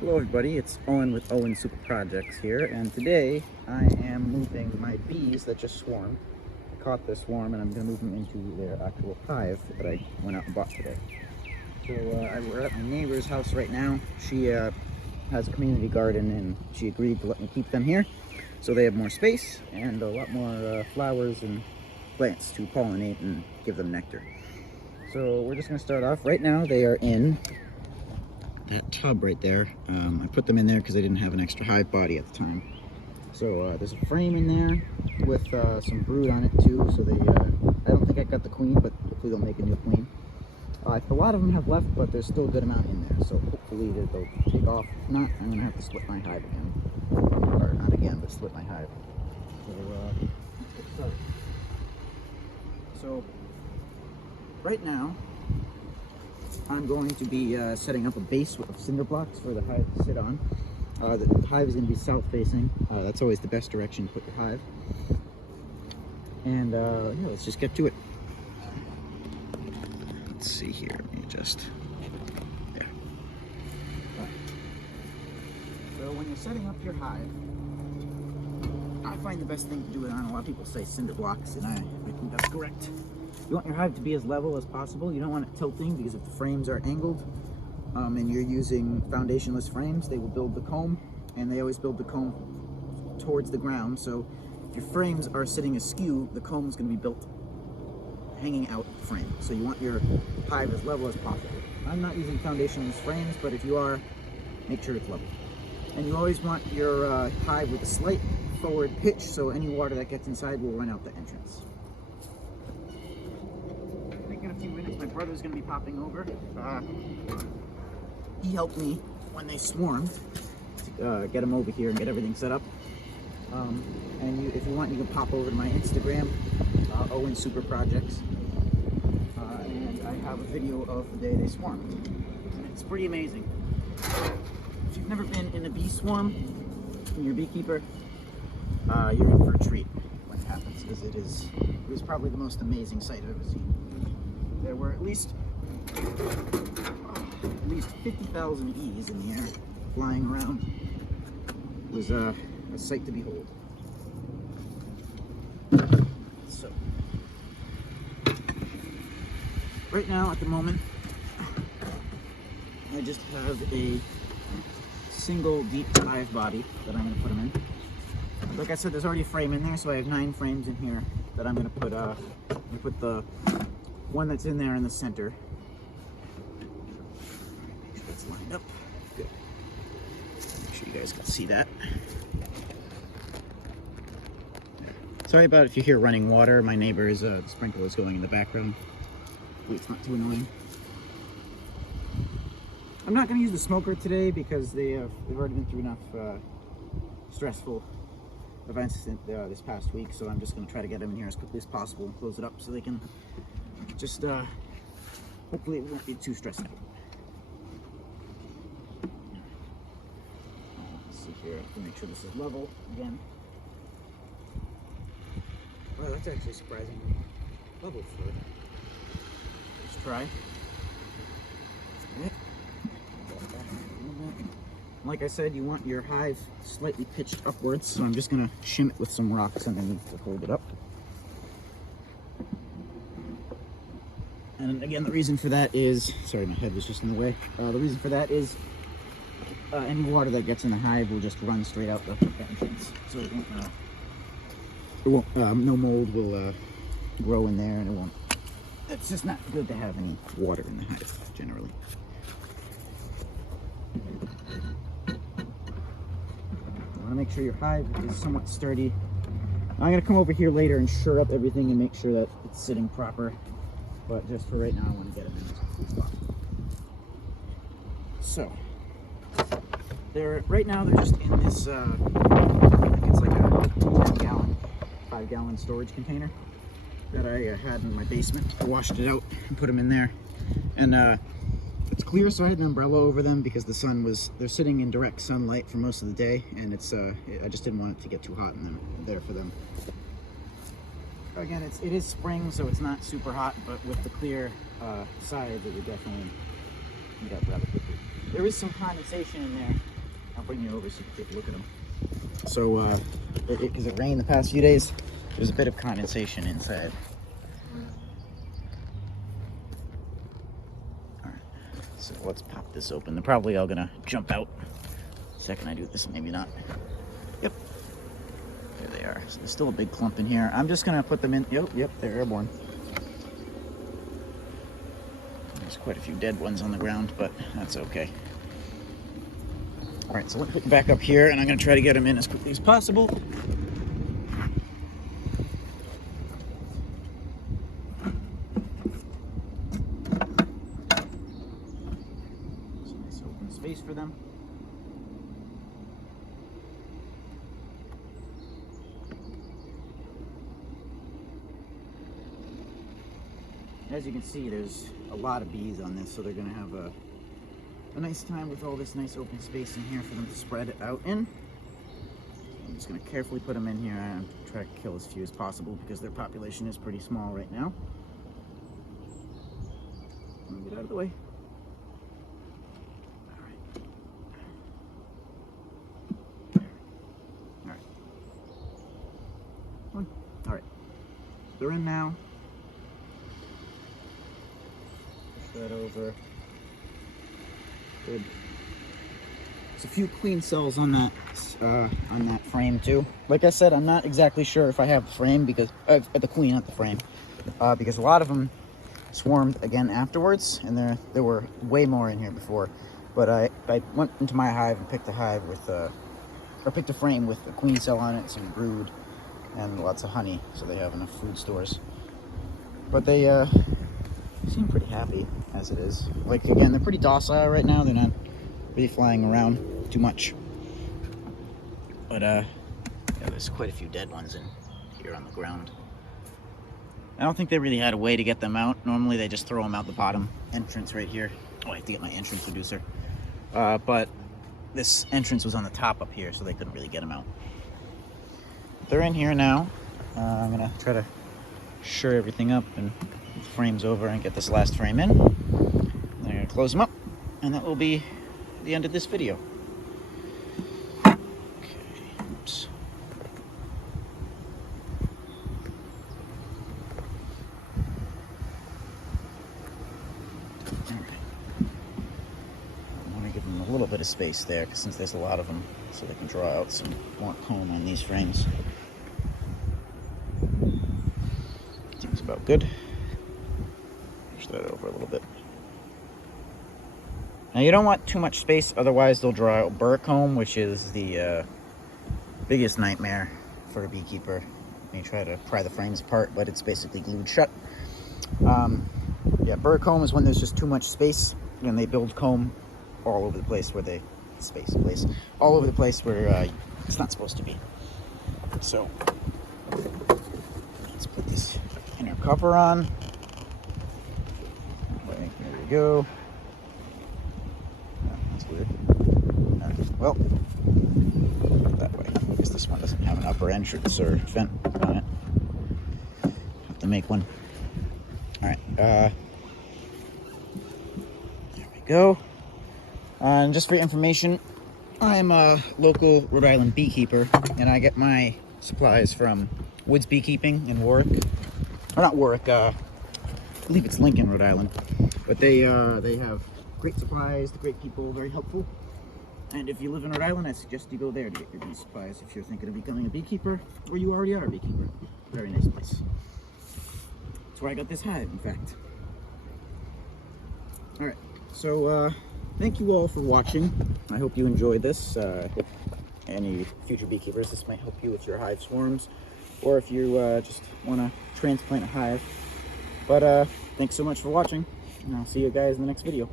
Hello everybody, it's Owen with Owen Super Projects here, and today I am moving my bees that just swarmed. I caught this swarm and I'm going to move them into their actual hive that I went out and bought today. So we're at my neighbor's house right now. She has a community garden and she agreed to let me keep them here so they have more space and a lot more flowers and plants to pollinate and give them nectar. So we're just going to start off. Right now they are in that tub right there. I put them in there because I didn't have an extra hive body at the time. So there's a frame in there with some brood on it too. So they, I don't think I got the queen, but hopefully they'll make a new queen. A lot of them have left, but there's still a good amount in there. So hopefully they'll take off. If not, I'm gonna have to split my hive again, or not again, but split my hive. So let's get started. So right now, I'm going to be setting up a base of cinder blocks for the hive to sit on. The hive is going to be south facing. That's always the best direction to put your hive. And yeah, let's just get to it. Let's see here. Let me adjust. There. Right. So when you're setting up your hive, I find the best thing to do it on. A lot of people say cinder blocks, and I think that's correct. You want your hive to be as level as possible. You don't want it tilting, because if the frames are angled and you're using foundationless frames, they will build the comb, and they always build the comb towards the ground. So if your frames are sitting askew, the comb is going to be built hanging out of the frame. So you want your hive as level as possible. I'm not using foundationless frames, but if you are, make sure it's level. And you always want your hive with a slight forward pitch, so any water that gets inside will run out the entrance. I think in a few minutes my brother's going to be popping over. He helped me when they swarmed to get them over here and get everything set up. And if you want, you can pop over to my Instagram, Owen Super Projects, and I have a video of the day they swarmed. It's pretty amazing. If you've never been in a bee swarm and you're a beekeeper, you're in for a treat when it happens, because it was probably the most amazing sight I've ever seen. There were at least 50,000 bees in the air flying around. It was a sight to behold. So, right now at the moment, I just have a single deep hive body that I'm going to put them in. Like I said, there's already a frame in there, so I have 9 frames in here that I'm going to put. I'm going to put the one that's in there in the center. Make sure it's lined up. Good. Make sure you guys can see that. Sorry about if you hear running water. My neighbor's sprinkler is going in the background. Hopefully it's not too annoying. I'm not going to use the smoker today because they've already been through enough stressful events this past week, so I'm just going to try to get them in here as quickly as possible and close it up so they can just hopefully it won't be too stressful. Let's see here, I have to make sure this is level again. Wow, that's actually surprisingly level for it. Let's try. Okay. Like I said, you want your hive slightly pitched upwards, so I'm just going to shim it with some rocks underneath to hold it up. And again, the reason for that is, sorry, my head was just in the way. The reason for that is any water that gets in the hive will just run straight out the entrance. So it won't, no mold will grow in there, and it won't. It's just not good to have any water in the hive generally. You want to make sure your hive is somewhat sturdy. I'm going to come over here later and shore up everything and make sure that it's sitting proper. But just for right now, I want to get them in as quickly as possible. So, right now they're just in this, I think it's like a 10-gallon, 5-gallon storage container that I had in my basement. I washed it out and put them in there. And it's clear, so I had an umbrella over them because the sun they're sitting in direct sunlight for most of the day, and I just didn't want it to get too hot in there for them. Again, it is spring, so it's not super hot, but with the clear sides, it would definitely heat up rather quickly. there is some condensation in there. I'll bring you over so you can take a look at them. So, because it rained the past few days, there's a bit of condensation inside. All right, so let's pop this open. They're probably all gonna jump out the second I do this, maybe not. Yep, there they are. So there's still a big clump in here. I'm just gonna put them in. Yep, they're airborne. There's quite a few dead ones on the ground, but that's okay. All right, so let me put them back up here, and I'm gonna try to get them in as quickly as possible. There's a nice open space for them. As you can see, there's a lot of bees on this, so they're gonna have a nice time with all this nice open space in here for them to spread out in. I'm just going to carefully put them in here and try to kill as few as possible because their population is pretty small right now. Let me get out of the way. All right. They're in now. Push that over. Good. There's a few queen cells on that frame too. Like I said, I'm not exactly sure if I have the frame because the queen, not the frame, because a lot of them swarmed again afterwards, and there were way more in here before. But I went into my hive and picked a hive with or picked a frame with a queen cell on it, some brood, and lots of honey, so they have enough food stores. But they seem pretty happy as it is. Like, again, they're pretty docile right now. They're not really flying around too much. But yeah, there's quite a few dead ones in here on the ground. I don't think they really had a way to get them out. Normally they just throw them out the bottom entrance right here. Oh, I have to get my entrance reducer. But this entrance was on the top up here, so they couldn't really get them out. They're in here now. I'm gonna try to sure everything up and put the frames over and get this last frame in. Then I'm gonna close them up, and that will be the end of this video. Okay, oops. All right. I want to give them a little bit of space there, because since there's a lot of them, so they can draw out some more comb on these frames. Seems about good. Push that over a little bit. Now you don't want too much space, otherwise they'll draw out burr comb, which is the biggest nightmare for a beekeeper. You try to pry the frames apart, but it's basically glued shut. Yeah, burr comb is when there's just too much space, and they build comb all over the place where they all over the place where it's not supposed to be. So let's put this inner cover on. There we go. Oh, that's weird. Well, that way. I guess this one doesn't have an upper entrance or vent on it. Have to make one. All right. There we go. And just for your information, I'm a local Rhode Island beekeeper, and I get my supplies from Woods Beekeeping in Warwick. Or not Warwick, I believe it's Lincoln, Rhode Island. But they have great supplies, great people, very helpful. And if you live in Rhode Island, I suggest you go there to get your bee supplies if you're thinking of becoming a beekeeper, or you already are a beekeeper. Very nice place. That's where I got this hive, in fact. All right, so thank you all for watching. I hope you enjoyed this. Any future beekeepers, this might help you with your hive swarms, or if you just want to transplant a hive. But thanks so much for watching, and I'll see you guys in the next video.